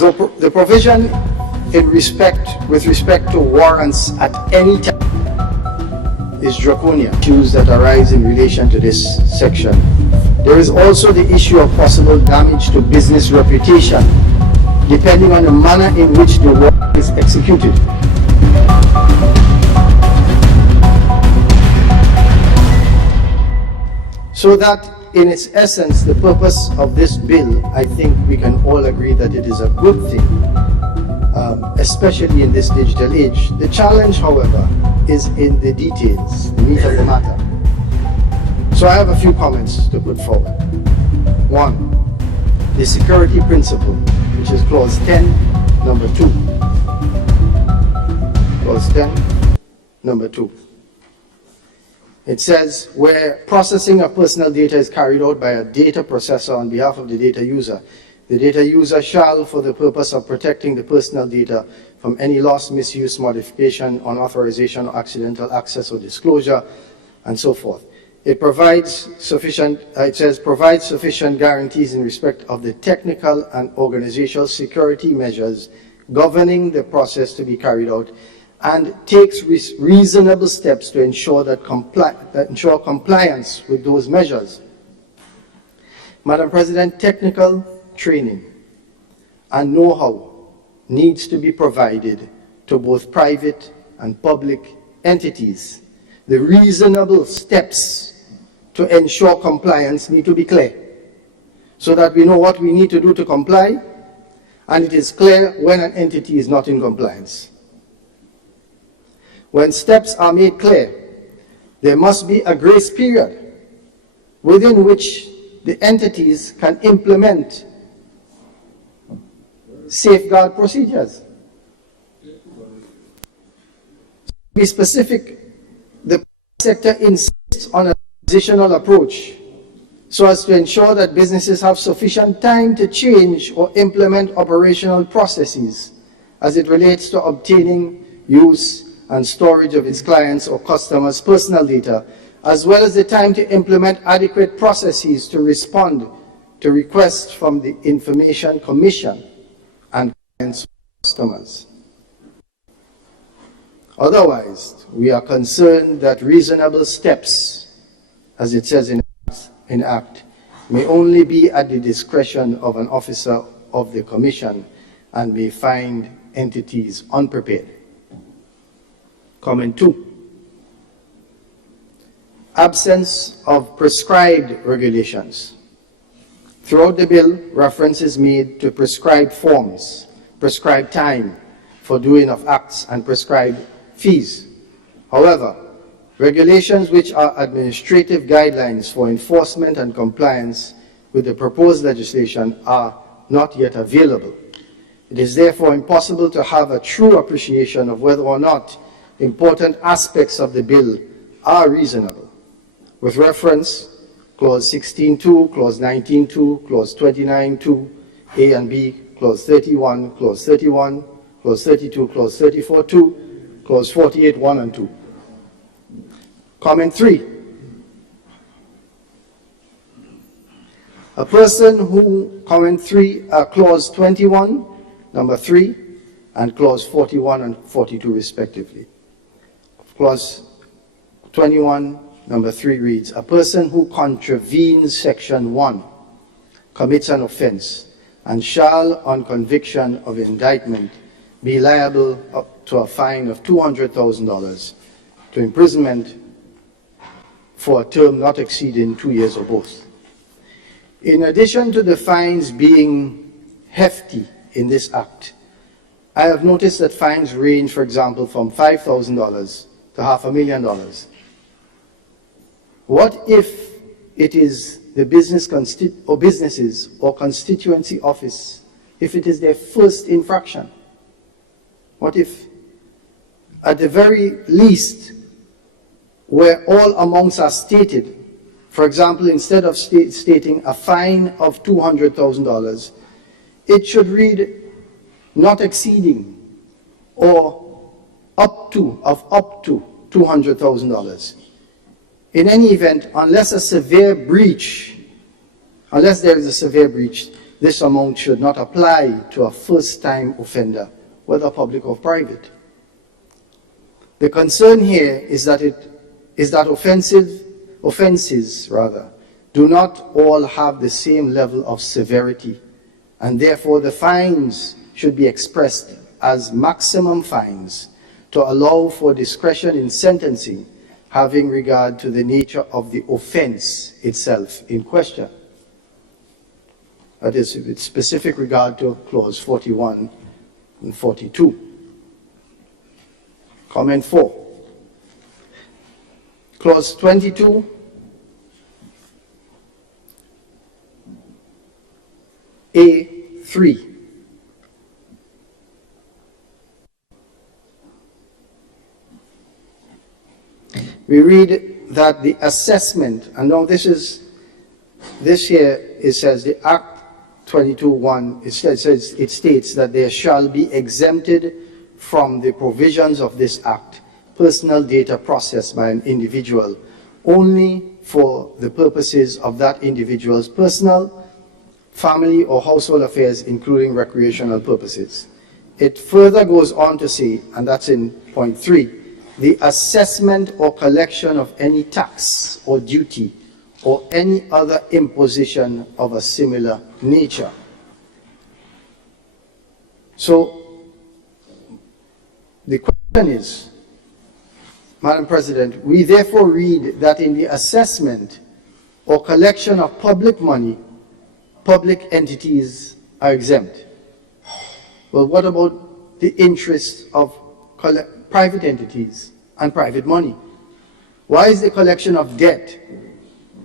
The provision with respect to warrants at any time is draconian. Issues that arise in relation to this section. There is also the issue of possible damage to business reputation, depending on the manner in which the warrant is executed. So that, in its essence, the purpose of this bill, I think we can all agree that it is a good thing, especially in this digital age. The challenge, however, is in the details, the meat of the matter. So I have a few comments to put forward. One, the security principle, which is clause 10, number 2. Clause 10, number 2. It says, where processing of personal data is carried out by a data processor on behalf of the data user shall, for the purpose of protecting the personal data from any loss, misuse, modification, unauthorization, or accidental access or disclosure, and so forth. It provides sufficient guarantees in respect of the technical and organizational security measures governing the process to be carried out, and takes reasonable steps to ensure compliance with those measures. Madam President, technical training and know-how needs to be provided to both private and public entities. The reasonable steps to ensure compliance need to be clear, so that we know what we need to do to comply, and it is clear when an entity is not in compliance. When steps are made clear, there must be a grace period within which the entities can implement safeguard procedures. To be specific, the sector insists on a transitional approach so as to ensure that businesses have sufficient time to change or implement operational processes as it relates to obtaining, use, and storage of its clients' or customers' personal data, as well as the time to implement adequate processes to respond to requests from the Information Commission and clients' customers. Otherwise, we are concerned that reasonable steps, as it says in Act, may only be at the discretion of an officer of the Commission and may find entities unprepared. Comment 2. Absence of prescribed regulations. Throughout the bill, reference is made to prescribed forms, prescribed time for doing of acts, and prescribed fees. However, regulations which are administrative guidelines for enforcement and compliance with the proposed legislation are not yet available. It is therefore impossible to have a true appreciation of whether or not important aspects of the bill are reasonable. With reference, Clause 16.2, Clause 19.2, Clause 29.2, A and B, Clause 31, Clause 31, Clause 32, Clause 34.2, Clause 48.1 and 2. Comment 3. A person who, comment 3, Clause 21, number 3, and Clause 41 and 42 respectively. Clause 21, number 3 reads, a person who contravenes Section 1 commits an offense and shall, on conviction of indictment, be liable up to a fine of $200,000 to imprisonment for a term not exceeding 2 years or both. In addition to the fines being hefty in this act, I have noticed that fines range, for example, from $5,000 to $500,000. What if it is the businesses or constituency office, if it is their first infraction? What if, at the very least, where all amounts are stated, for example, instead of stating a fine of $200,000, it should read not exceeding or up to $200,000. In any event, unless there is a severe breach, this amount should not apply to a first-time offender, whether public or private. The concern here is that offenses do not all have the same level of severity, and therefore the fines should be expressed as maximum fines to allow for discretion in sentencing, having regard to the nature of the offense itself in question. That is, with specific regard to clause 41 and 42. Comment 4. Clause 22, A3. We read that the assessment, and now this here, it says the Act 22:1, it states that there shall be exempted from the provisions of this Act personal data processed by an individual only for the purposes of that individual's personal, family, or household affairs, including recreational purposes. It further goes on to say, and that's in point 3, the assessment or collection of any tax or duty or any other imposition of a similar nature. So the question is, Madam President, we therefore read that in the assessment or collection of public money, public entities are exempt. Well, what about the interests of private entities and private money? Why is the collection of debt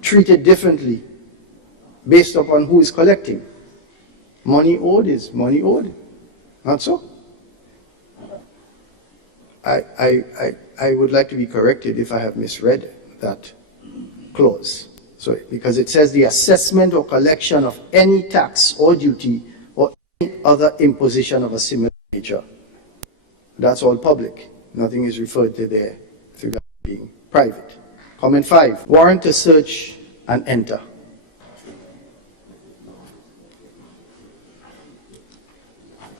treated differently based upon who is collecting? Money owed is money owed. Not so? I would like to be corrected if I have misread that clause. So, because it says the assessment or collection of any tax or duty or any other imposition of a similar nature. That's all public. Nothing is referred to there with regard to being private. Comment 5, warrant to search and enter.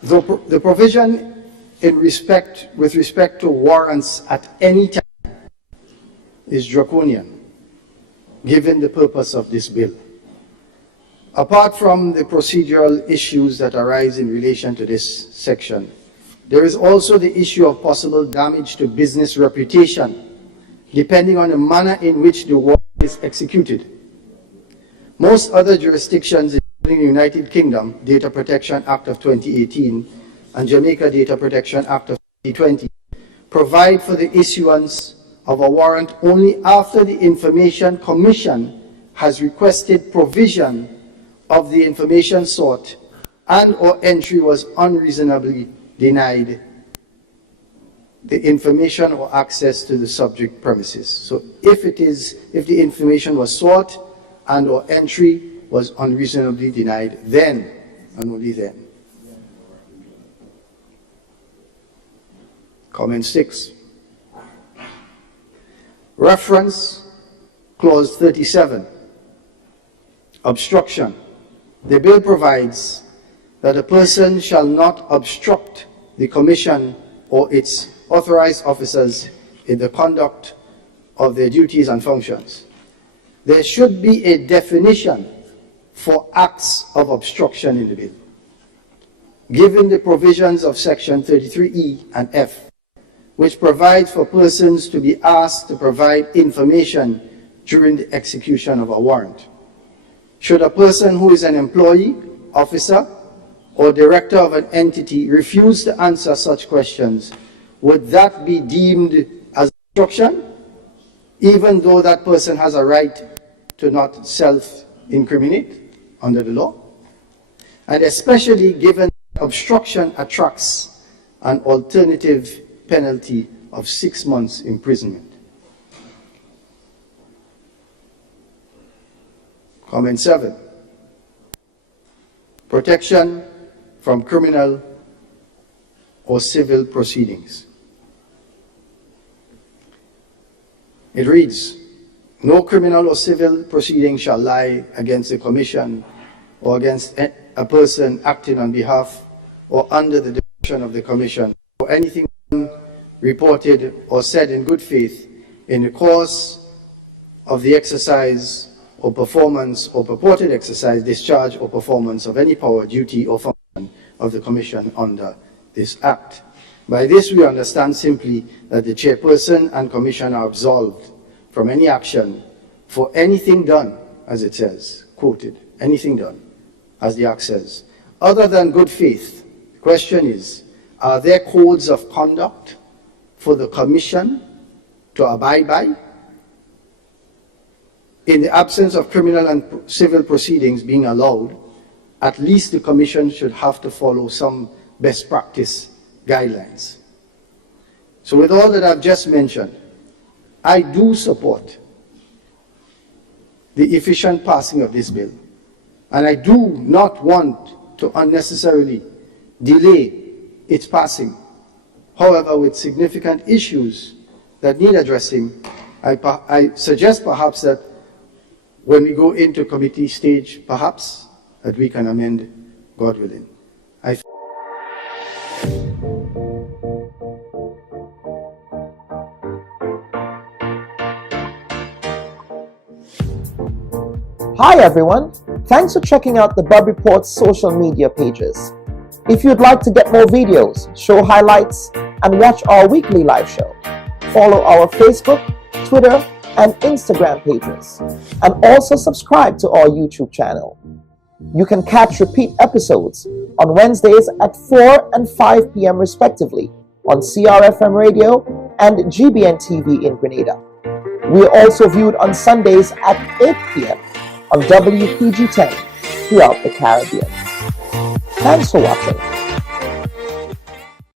The provision with respect to warrants at any time is draconian, given the purpose of this bill. Apart from the procedural issues that arise in relation to this section, there is also the issue of possible damage to business reputation, depending on the manner in which the warrant is executed. Most other jurisdictions, including the United Kingdom Data Protection Act of 2018 and Jamaica Data Protection Act of 2020, provide for the issuance of a warrant only after the Information Commission has requested provision of the information sought and/or entry was unreasonably denied the information or access to the subject premises. So if the information was sought and/or entry was unreasonably denied, then and only then. Comment 6. Reference clause 37. Obstruction. The bill provides that a person shall not obstruct the Commission or its authorized officers in the conduct of their duties and functions. There should be a definition for acts of obstruction in the bill, given the provisions of section 33E and F, which provides for persons to be asked to provide information during the execution of a warrant. Should a person who is an employee, officer, or director of an entity refuse to answer such questions, would that be deemed as obstruction, even though that person has a right to not self-incriminate under the law? And especially given that obstruction attracts an alternative penalty of 6 months imprisonment. Comment 7. Protection from criminal or civil proceedings. It reads, no criminal or civil proceeding shall lie against the Commission or against a person acting on behalf or under the direction of the Commission for anything reported or said in good faith in the course of the exercise or performance or purported exercise, discharge or performance of any power, duty or function of the Commission under this Act. By this we understand simply that the Chairperson and Commission are absolved from any action for anything done, as it says, quoted, anything done, as the Act says, other than good faith. The question is, are there codes of conduct for the Commission to abide by? In the absence of criminal and civil proceedings being allowed, at least the Commission should have to follow some best practice guidelines. So with all that I've just mentioned, I do support the efficient passing of this bill, and I do not want to unnecessarily delay its passing. However, with significant issues that need addressing, I suggest perhaps that when we go into committee stage, perhaps that we can amend, God willing. Hi everyone, thanks for checking out the Bub Report's social media pages. If you'd like to get more videos, show highlights, and watch our weekly live show, follow our Facebook, Twitter, and Instagram pages, and also subscribe to our YouTube channel. You can catch repeat episodes on Wednesdays at 4 and 5 p.m. respectively on CRFM Radio and GBN TV in Grenada. We are also viewed on Sundays at 8 p.m. on WPG 10 throughout the Caribbean. Thanks for watching.